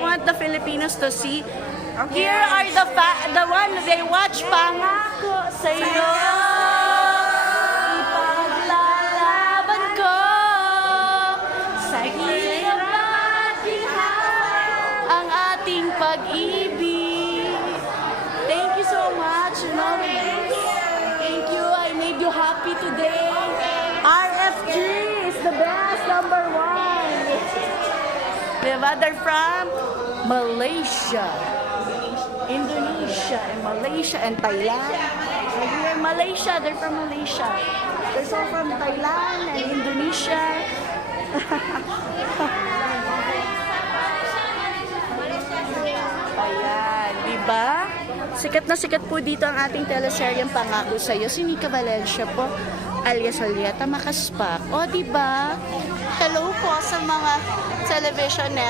want the Filipinos to see. Here are the one they watch Pangako sa'yo. Ipaglalaban ko sa hirap at ginhawa ang ating pag-ibig. Thank you so much. Thank you. I made you happy today. RFG is the best, number 1. Diba? They're from Malaysia, Indonesia, and Malaysia, and Thailand. And here in Malaysia, they're from Malaysia. They're so from Thailand and Indonesia. Ayan, diba? Sikat na sikat po dito ang ating teleseryeng Pangako Sa'yo. Si Nika Valencia po, alias Julieta Macaspac. O, diba? Hello po sa mga television net.